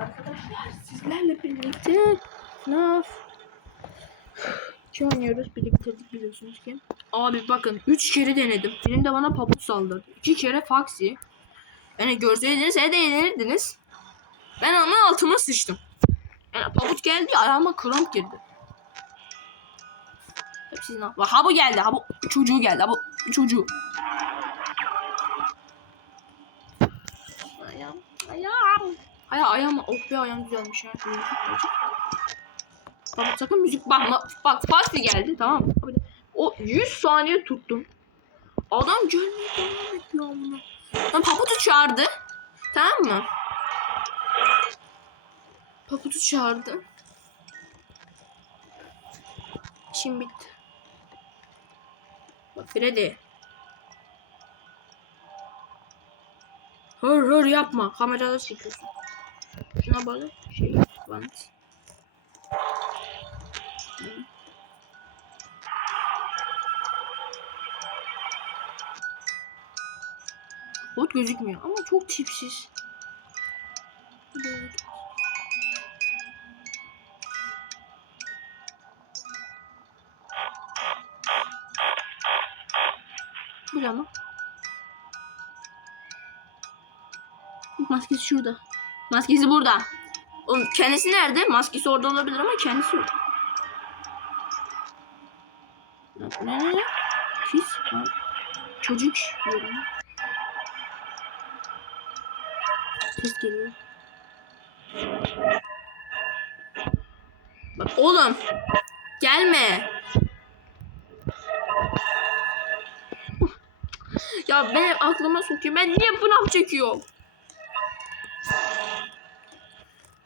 Arkadaşlar sizlerle birlikte FNAF 2 oynuyoruz. Biriktirdik biliyorsunuz ki. Abi bakın 3 kere denedim. Birinde bana papuç saldırdı. 2 kere Foxy. Yani görseydiniz he de yenilirdiniz. Ben onun altıma sıçtım. Yani papuç geldi ayağıma kramp girdi. Hepsi ne yapıyor? Ha bu geldi. Ha bu çocuğu geldi. Ha bu çocuğu. Ayağım. Ayağım. Aya ayağım. Oh be ayağım düzelmiş tutmayacak. Tamam sakın müzik bakma. Bak Fasti geldi tamam O 100 saniye tuttum. Adam gelmeye devam ediyor amına. Lan Paput'u çağırdı. Tamam mı? Paput'u çağırdı. İşim bitti. Bak Freddy. Hır hır yapma. Kamerada çekiyorsun. Şuna bana şey bant. Bot gözükmüyor ama çok tipsiz. Evet. Bu ama. Maskesi şurada. Maskesi burada. Oğlum kendisi nerede? Maskesi orada olabilir ama kendisi yok. Ne ne ne? Pis. Çocuk. Ses geliyor. Bak oğlum. Gelme. Ya ben aklıma sokuyor. Ben niye bunu çekiyorum?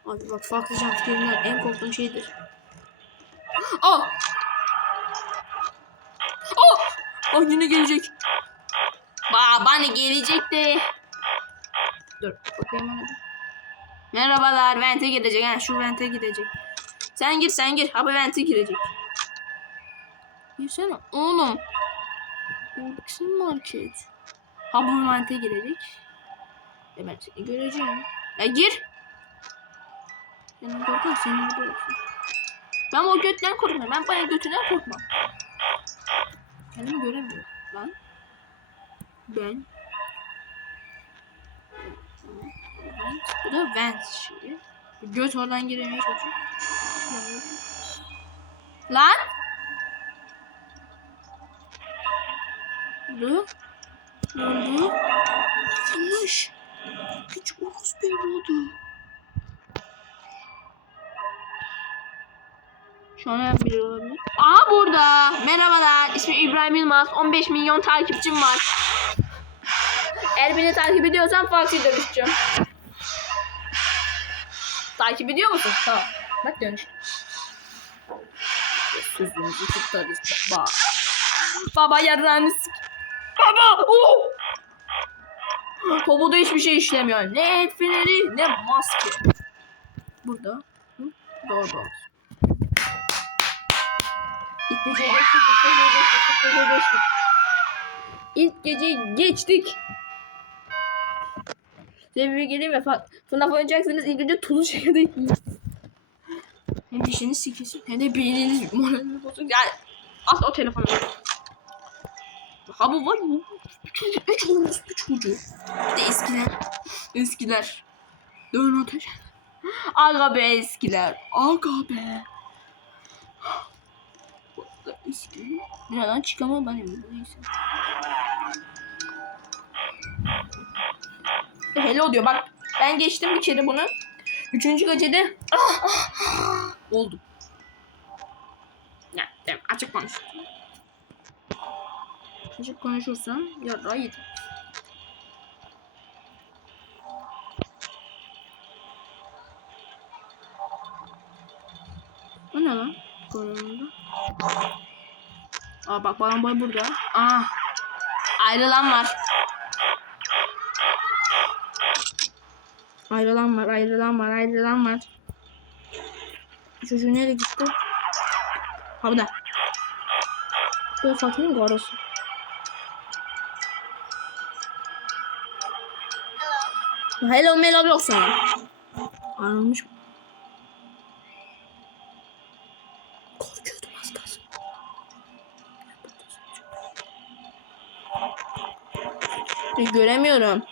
Abi bak farklı jumpscare'den en korktuğum şeydir. Oh! Oh! Oh yine gelecek. Ba bana gelecek. Dur bakayım ona. Merhabalar vente gidecek. Ha, şu vente gidecek. Sen gir sen gir. Abi vente girecek. Girsene oğlum. Baksın market. Ha bu vente girecek. E seni göreceğim. Ya gir. Senin korkun senin burada olsun. Ben o götten korkmuyorum. Ben bayağı götünden korkmam. Kendimi göremiyorum lan. Ben. Bu da Vance şeyi. Göt oradan giremeye çalışıyor. Lan! Ne? Ne oldu? Yanlış. Hiç Oğuz Bey oldu. Şu an. Aa burada. Merhabalar. İsmim İbrahim Yılmaz. 15 milyon takipçim var. Eğer beni takip ediyorsan Foxy dönüşeceğim. Takip ediyor musun? Tamam. Bak dönüş. Sözümüzü tutarız baba. Baba yarrağını sik. Baba! Oh! Topuda hiçbir şey işlemiyor. Ne el ne maske. Burada. Hı? Doğru doğru. Gece geçtik, ilk gece geçtik, bir geleyim ve FNAF oynayacaksınız ilk önce tulu şekilde yiyin. Hem dişiniz sikilsin hem de beyniniz moraliniz bozuk. Yani as o telefonu. Ha bu var mı? Çocuk, üç çocuğu. Bir de eskiler. Eskiler. Dön ateş. Aga be eskiler. Aga be. Eski. Nereden çıkamam ben eminim. Neyse. Hello diyor bak. Ben geçtim bir kere bunu. Üçüncü gecede ah, ah, ah, oldu. Ya, ya açık konuş. Açık konuşursan yarrağı yedim. O ne lan? Koyununda. Aa bak bayan boy burada. Aa. Ayrılan var. Ayrılan var, ayrılan var, ayrılan var. Çocuğu nereye gitti? Ha burada. O Fatih'in karısı. Hello Melo yok sana. Ayrılmış mı? Bir göremiyorum.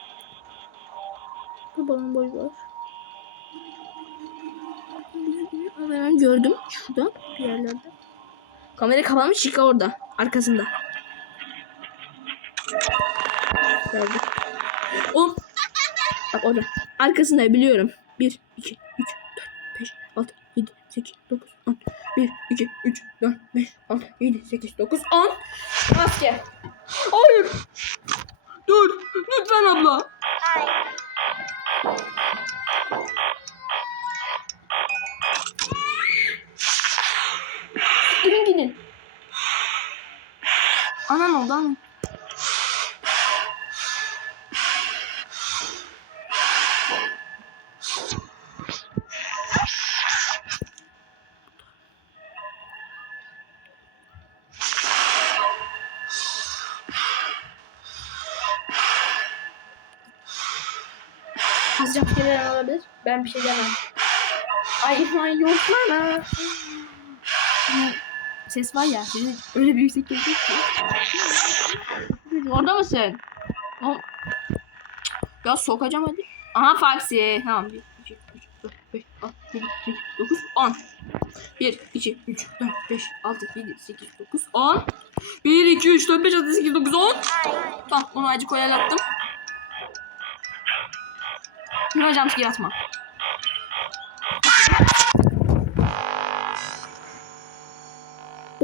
Babanın boyu var. Ama ben gördüm şurada bir yerlerde. Kamera kapanmış Chica orada. Arkasında. Gördüm. O Bak orada. Arkasında biliyorum. 1, 2, 3, 4, 5, 6, 7, 8, 9, 10. 1, 2, 3, 4, 5, 6, 7, 8, 9, 10. Maske. Ben bir şey demem. Ay ay yok lan. Ses var ya. Senin öyle bir yüksek gelecek ki. Orada mısın? O... Ya sokacağım hadi. Aha Faksi. Tamam. 1, 2, 3, 4, 5, 6, 7, 8, 9, 10. 1, 2, 3, 4, 5, 6, 7, 8, 9, 10. 1, 2, 3, 4, 5, 6, 8, 9, 10. Tamam bunu acık oyalattım. Yine jumpscare atma.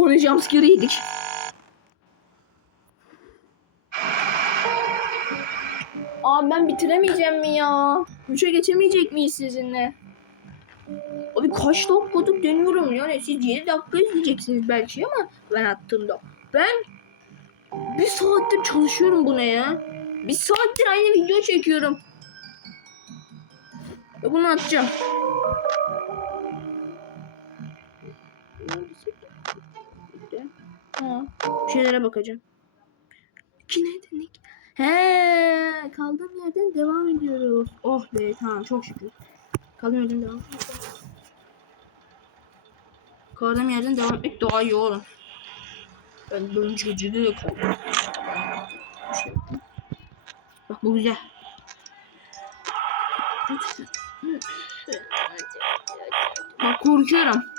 Onu jumpscare yedik. Abi ben bitiremeyeceğim mi ya? Üçe geçemeyecek miyiz sizinle? Abi kaç dakikadır dönüyorum yani siz 7 dakika izleyeceksiniz belki ama ben attığımda. Ben bir saattir çalışıyorum buna ya. Bir saattir aynı video çekiyorum. Bunu atacağım. Bir şeylere bakacağım. İki neydi ne? He, kaldığım yerden devam ediyoruz. Oh be tamam çok şükür. Kaldığım yerden devam. Kaldığım yerden devam etmek daha iyi oğlum. Ben dönünce gecede de kaldım. Bak bu güzel. Bak korkuyorum.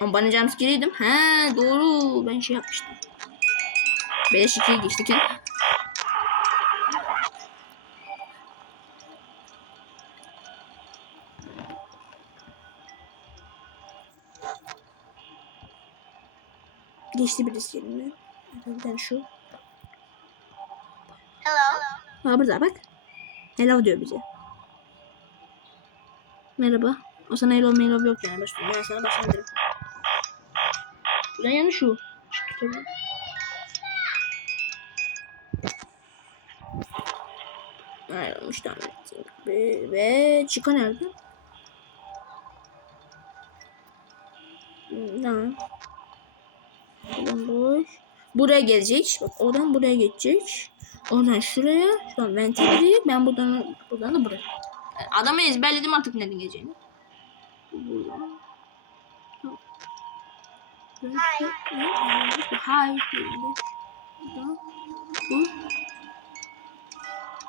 Ama bana jumpscare yedim. He doğru. Ben şey yapmıştım. 5 2'ye geçtik. Geçti birisi yerine. Ben şu. Hello. Ha burada bak. Hello diyor bize. Merhaba. O sana hello hello yok yani. Ben sana başlandırım. Buradan yani şu. Şu tutabilir. Ayrılmış tamam. Ve, ve Chica nerede? Hmm, Tamam. Buradan boş. Buraya gelecek. Bak oradan buraya geçecek. Oradan şuraya. Şu an vente giriyor. Ben buradan buradan da buraya. Yani adamı ezberledim artık nereden geleceğini. Hay. Buradan. Bu.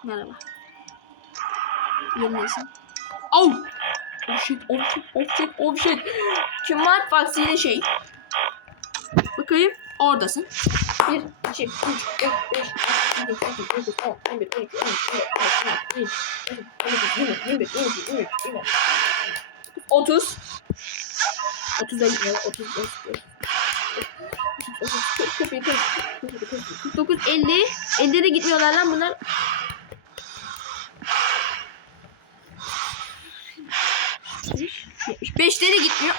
Merhaba. Yerindesin. Oh! Oh shit, oh shit, oh shit, oh shit. Kim var? Foxy ile şey. Bakayım. Oradasın. 1, 2, 3, 4, 5, 6, 7, 8, 9, 10, 11, 12, 13, 14, 15, 16, 17, 18, 19, 20, 21, 22, 23, 30. 30 da gitmiyor. 30, 35. 41, 49, 50. 50 de gitmiyorlar lan bunlar. Beşleri gitmiyor.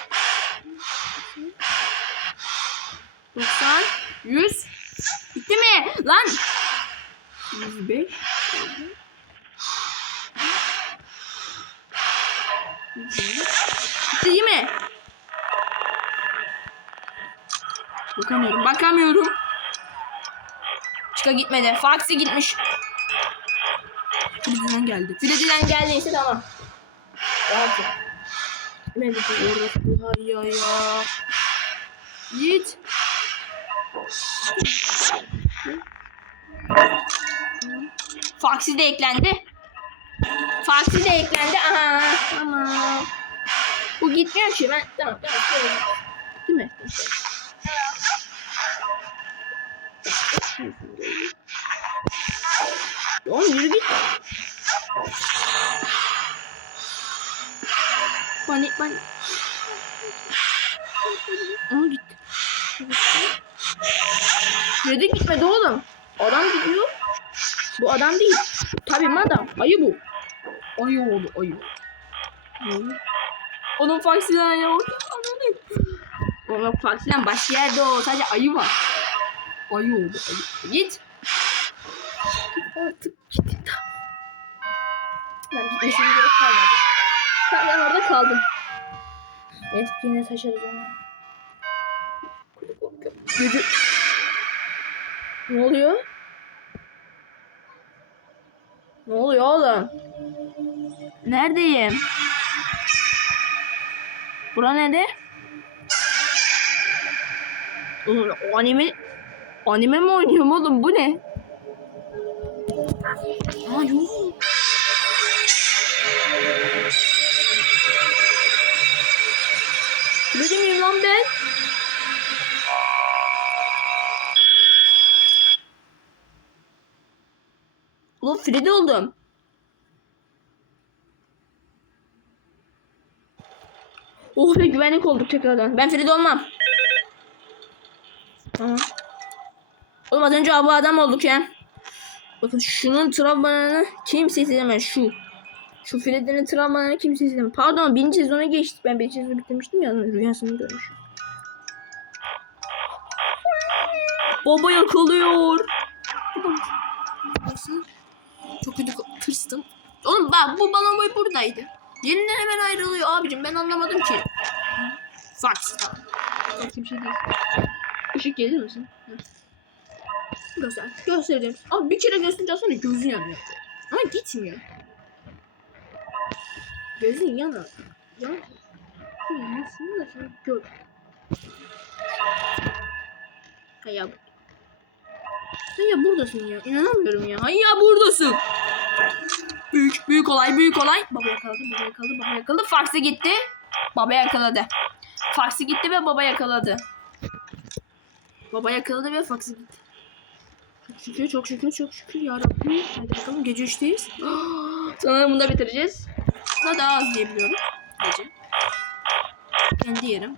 90 100 Bitti mi? Lan 105 Bitti değil mi? Bakamıyorum. Bakamıyorum. Çıka gitmedi. Faxi gitmiş. Freddy'den geldi. Freddy'den geldiyse tamam. Rahatım. Ben de orada var ya ya. Yiğit. Foxy de eklendi. Foxy de eklendi. Aha. Tamam. Bu gitmiyor ki ben. Tamam tamam. tamam. Değil mi? Oğlum yürü git. Panik panik. Aha gitti. Freddy gitmedi oğlum. Adam gidiyor. Bu adam değil. Tabii madam. Ayı bu. Ayı oldu ayı. Onun Foxy'den yok. Ananı. Onun Foxy'den başka yerde o. Sadece ayı var. Ayı oldu ayı. Git. Artık git. Ben gitmesine gerek kalmadı. Ben, orada kaldım. Evet yine taşırız onu. Ne oluyor? Ne oluyor oğlum? Neredeyim? Bura nere? Oğlum o anime... Anime mi oynuyorum oğlum bu ne? Aa yok. Ne demeyeyim lan ben? Ulan Freddy oldum. Oh be güvenlik olduk tekrardan. Ben Freddy olmam. Tamam. Oğlum az önce bu adam olduk ya. Bakın şunun travmalarını kimse izlemez şu. Şu Freddy'nin travmalarını kimse izlemez. Pardon birinci sezona geçtik. Ben birinci sezonu bitirmiştim ya. Rüyasını görmüş. Baba yakalıyor. Çok kötü tırstım. Oğlum bak bu balon boy buradaydı. Yerinden hemen ayrılıyor abicim. Ben anlamadım ki. Başka bir şey değil. Işık gelir misin? Hı. Göster. Göstereyim. Abi bir kere gösterince sonra gözün yanıyor. Ama gitmiyor. Gözün yanar. Şu yansın da sen gör. Hay ya. Hay ya buradasın ya. İnanamıyorum ya. Hay ya buradasın. Büyük büyük olay büyük olay. Baba yakaladı baba yakaladı baba yakaladı. Fax'e gitti. Baba yakaladı. Fax'e gitti ve baba yakaladı. Baba yakaladı ve Fox'ı gitti. Şükür, çok şükür, çok şükür ya Rabbim. Hadi bakalım gece 3'teyiz. Sanırım bunu da bitireceğiz. Daha daha az diyebiliyorum. Gece. Kendi yerim.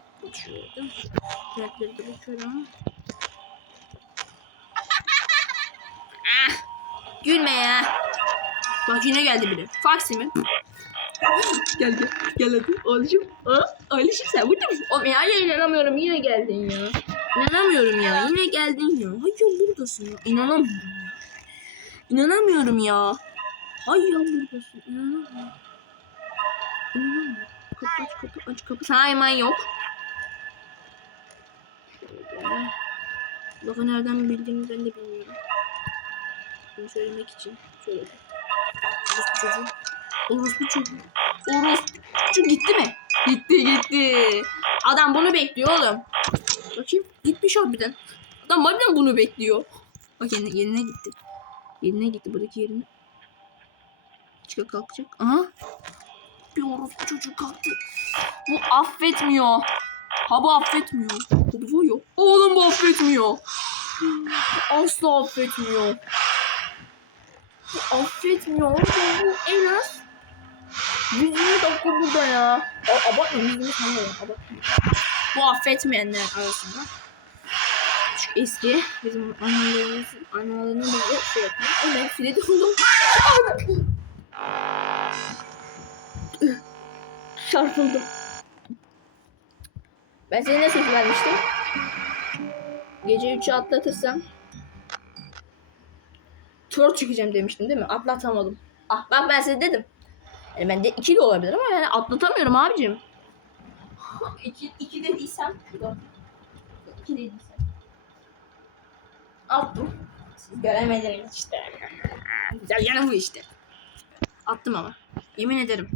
Renkleri de bakıyorum. gülme ya. Bak yine geldi biri. Mi? gel gel. Gel hadi. Alişim. Ha? Alişim sen burada mısın? Oğlum ya ya inanamıyorum yine geldin ya. İnanamıyorum ya. Yine geldin ya. Hayır buradasın ya. İnanamıyorum ya. İnanamıyorum ya. Hayır buradasın. İnanamıyorum. İnanamıyorum. Kapı aç kapı aç kapı. Sana yok. Bakın nereden bildiğimi ben de bilmiyorum. Bunu söylemek için söyledim. Orospu çocuğu. Orospu çocuğu. Orospu çocuğu gitti mi? Gitti gitti. Adam bunu bekliyor oğlum. Bakayım gitmiş harbiden. Adam harbiden bunu bekliyor. Bak yerine, yerine gitti. Yerine gitti buradaki yerine. Çıka kalkacak. Aha. Bir orospu çocuğu kalktı. Bu affetmiyor. Ha bu affetmiyor. Bu bu yok. Oğlum bu affetmiyor. Asla affetmiyor. Bu affetmiyor. Oğlum bu en az 120 dakika burada ya. Abartma 120 sanmıyorum. Abartma. Bu affetmeyenler arasında. Çünkü eski bizim analarımız, analarının bize şey yapıyor. O ben Freddy oldum. Çarpıldım. Ben seni ne söz vermiştim? Gece 3'ü atlatırsam Twerk çekeceğim demiştim değil mi? Atlatamadım. Ah bak ben size dedim. Yani ben de 2 de olabilir ama yani atlatamıyorum abicim. 2 2 dediysem şurada. 2 dediysem. Attım. Siz göremediniz işte. Güzel yanı bu işte. Attım ama. Yemin ederim.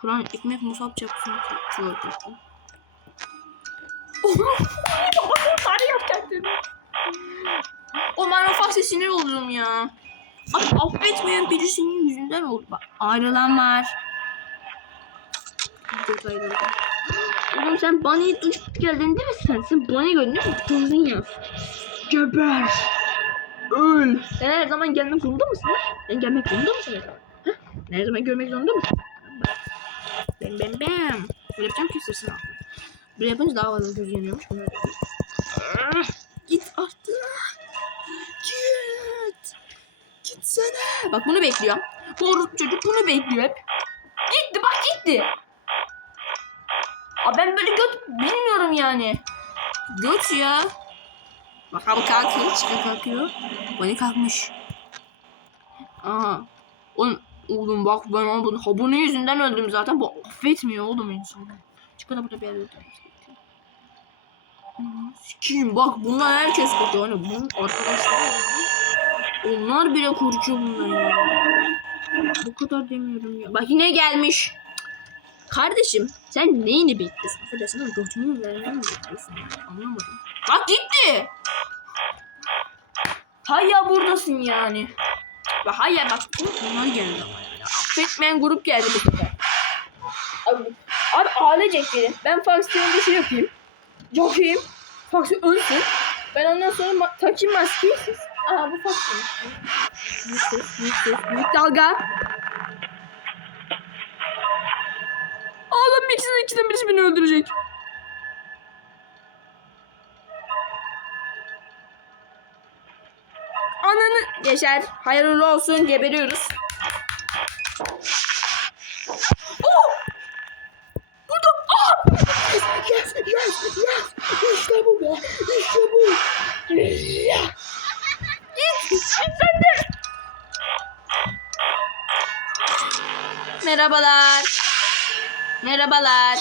Kur'an ekmek musab çarpsın. Şöyle yaptım. Sarı yapacaktım. O ben fakse sinir olurum ya. Abi affetmeyen birisinin yüzünden oldu. Bak ayrılan var. Dört ayrıldı. Oğlum sen Bunny'i duş geldin değil mi sen? Sen Bunny'i gördün mi? Kızdın ya. Geber. Öl. Sen her zaman gelmek zorunda mısın? Sen gelmek zorunda mısın? Heh? Her zaman görmek zorunda mısın? Bam bam bam. Böyle yapacağım ki sırasını al. Böyle yapınca daha fazla göz yanıyormuş. Git artık. Git. Gitsene. Bak bunu bekliyorum. Doğru çocuk bunu bekliyor hep. Gitti bak gitti. Aa, ben böyle göt bilmiyorum yani. Göt ya. Bak abi kalkıyor. Çıkıyor kalkıyor. Bani kalkmış. Aha. Oğlum, oğlum bak ben onu bunu ha, bunun yüzünden öldüm zaten. Bu affetmiyor oğlum insanı. Çıkın da burada bir yerde Sikiyim bak bunlar herkes korkuyor. Hani bunun arkadaşları. Onlar bile korkuyor bundan ya. Bu kadar demiyorum ya. Bak yine gelmiş. Kardeşim sen neyini bekliyorsun? Affedersin ama götünü vermeni mi bekliyorsun? Anlamadım. Bak gitti. Hayya buradasın yani. Bak hayya bak. Bunlar geldi. Affetmeyen grup geldi bu sefer. Abi, abi ailecek gelin. Ben Fox'ın bir şey yapayım. Yapayım. Fox ölsün. Ben ondan sonra ma- takayım maskeyi. Aha bu Fox. Büyük ses, büyük ses, büyük dalga. Oğlum ikisinden ikisinden birisi beni öldürecek. Ananı geçer. Hayırlı olsun geberiyoruz. Oh! Burada. Ah! Yes, yes, yes, yes. İşte bu be. İşte bu. Git. Git sen de. Merhabalar. Merhabalar.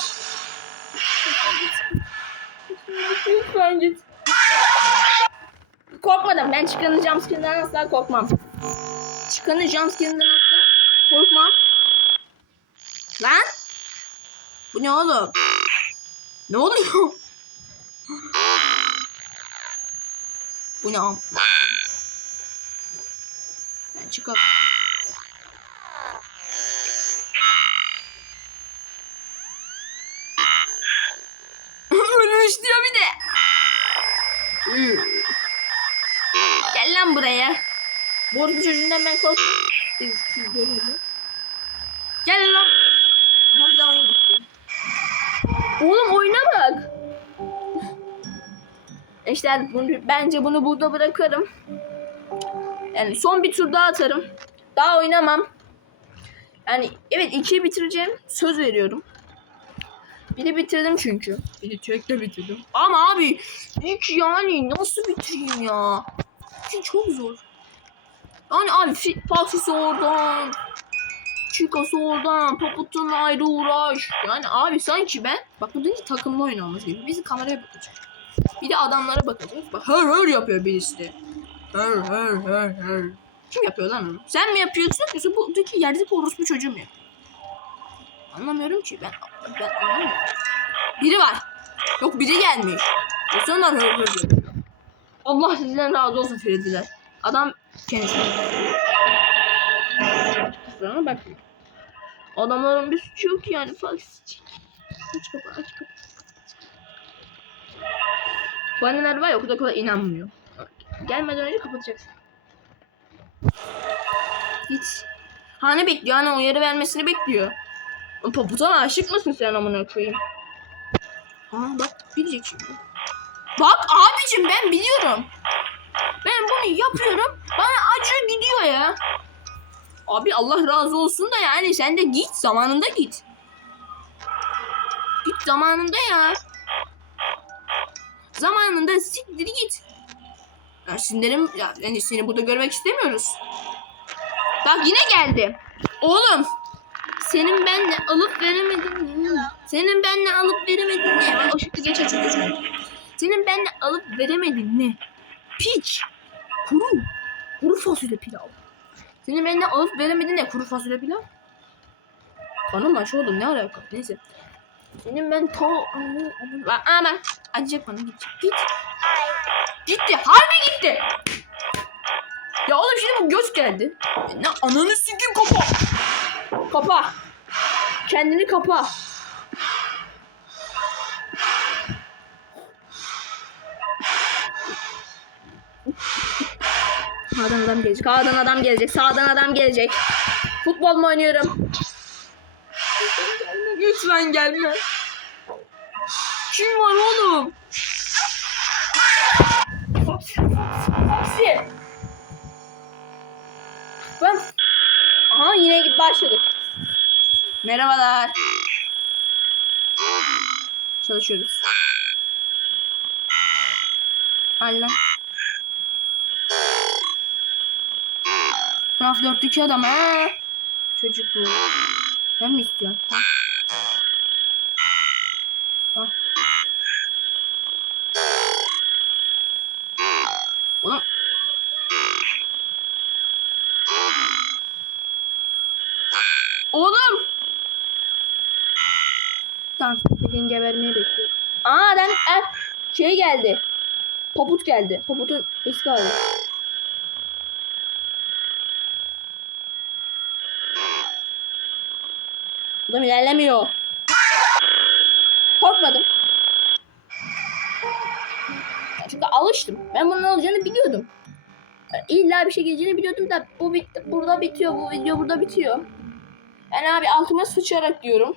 Lütfen git. Korkmadım. Ben çıkanı jumpscare'den asla korkmam. Çıkanı jumpscare'den asla korkmam. Lan? Bu ne oğlum? Ne oluyor? Bu ne? Ben çıkalım. Diyor bir de. Gel lan buraya. Bu orospu çocuğundan ben korktum. Siz, siz görüyorsunuz. Gel lan. Aha bir daha oyun gitti. Oğlum oyuna bak. İşte bunu, bence bunu burada bırakırım. Yani son bir tur daha atarım. Daha oynamam. Yani evet ikiyi bitireceğim. Söz veriyorum. Biri bitirdim çünkü. Biri tekte bitirdim. Ama abi ilk yani nasıl bitireyim ya? İki çok zor. Yani abi Paxis oradan. Chico'su oradan. Paput'un ayrı uğraş. Yani abi sanki ben bak bu deyince takımlı oynamamız gibi. Biz kameraya bakacağız. Bir de adamlara bakacağız. Bak hır hır yapıyor birisi de. Hır hır hır hır. Kim yapıyor lan onu? Sen mi yapıyorsun yoksa buradaki yerdeki orospu çocuğu mu yapıyor? Anlamıyorum ki ben ben anlamıyorum. Biri var. Yok biri hır hır yapıyor. Allah sizden razı olsun Frediler. Adam kendisi. Kusuruna bakmayın. Adamların bir suçu yok yani. Fax. Aç kapı aç kapı. Baneler var ya o kadar kolay inanmıyor. Gelmeden önce kapatacaksın. Hiç. Hani bekliyor hani uyarı vermesini bekliyor. Paputan aşık mısın sen amına koyayım? Aa bak bilecek şimdi. Bak abicim ben biliyorum. Ben bunu yapıyorum. Bana acıyor gidiyor ya. Abi Allah razı olsun da yani sen de git zamanında git. Git zamanında ya. Zamanında siktir git. Ya sinirim ya yani seni burada görmek istemiyoruz. Bak yine geldi. Oğlum senin benle alıp veremedin ne? Senin benle alıp geç açılıyor şu an. Senin benle alıp veremedin ne? Piç. Kuru. Kuru fasulye pilav. Senin benimle alıp veremedin ne kuru fasulye pilav? Kanım aç oğlum ne alaka? Neyse. Senin ben ta... Bak aman. Acıyacak bana gidecek. Git. Gitti. Harbi gitti. Ya oğlum şimdi bu göz geldi. Ne ananı sikim kapa. Kapa. Kendini kapa. Sağdan adam gelecek. Sağdan adam gelecek. Sağdan adam gelecek. Futbol mu oynuyorum? Lütfen gelme. Kim var oğlum? Hepsi. Ben... Aha yine başladık. Merhabalar. Çalışıyoruz. Allah. Raf dörtteki adam ha. Çocuk bu. Ben mi istiyorum? Al. Oğlum. Oğlum. Tamam. Bugün gebermeyi bekliyorum. Aa adam er, şey geldi. Poput geldi. Poputun eski hali. Adam ilerlemiyor. Korkmadım. Çünkü alıştım. Ben bunun olacağını biliyordum. İlla bir şey geleceğini biliyordum da bu bit burada bitiyor. Bu video burada bitiyor. Ben abi altıma sıçarak diyorum.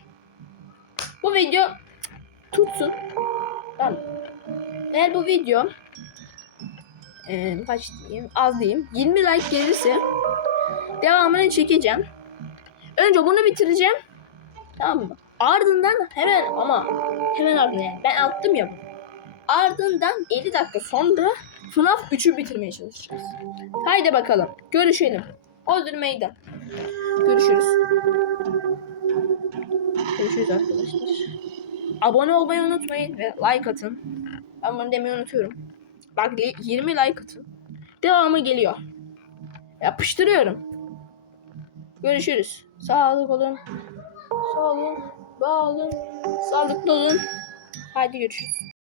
Bu video tutsun. Tamam. Eğer bu video eee, kaç diyeyim az diyeyim 20 like gelirse devamını çekeceğim. Önce bunu bitireceğim. Tamam mı? Ardından hemen ama hemen ardından yani ben attım ya bunu. Ardından 50 dakika sonra FNAF 3'ü bitirmeye çalışacağız. Haydi bakalım. Görüşelim. Odur meydan. Görüşürüz. Görüşürüz arkadaşlar. Abone olmayı unutmayın ve like atın. Ben bunu demeyi unutuyorum. Bak 20 like atın. Devamı geliyor. Yapıştırıyorum. Görüşürüz. Sağlık olun. Sağ olun. Var olun. Sağlıklı olun. Haydi görüşürüz.